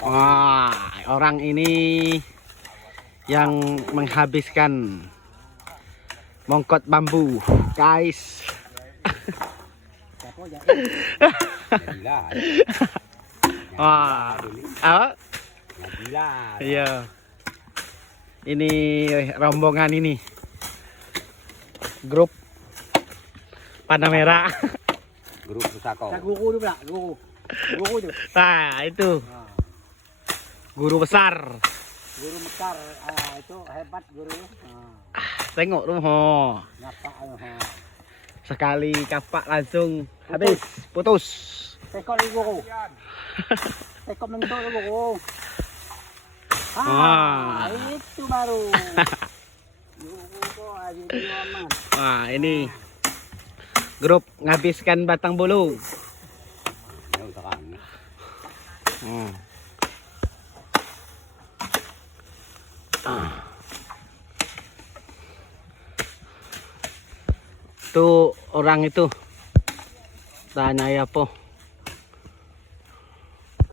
Wah, orang ini yang menghabiskan mongkot bambu, guys. Wah, apa? Iya. Ini rombongan ini. Grup Panamera. Grup Pusako. Guru pula, guru tu. Nah, itu. Guru besar. Guru Mekar, itu hebat guru. Tengok tuh, ho. Nampak Sekali kapak langsung habis, putus. Tekok lagi guru. Tekok mentok lagi guru. Itu baru. Guru kok aja aman. Wah, ini grup nghabiskan batang bulu. Itu orang itu tanya ya po.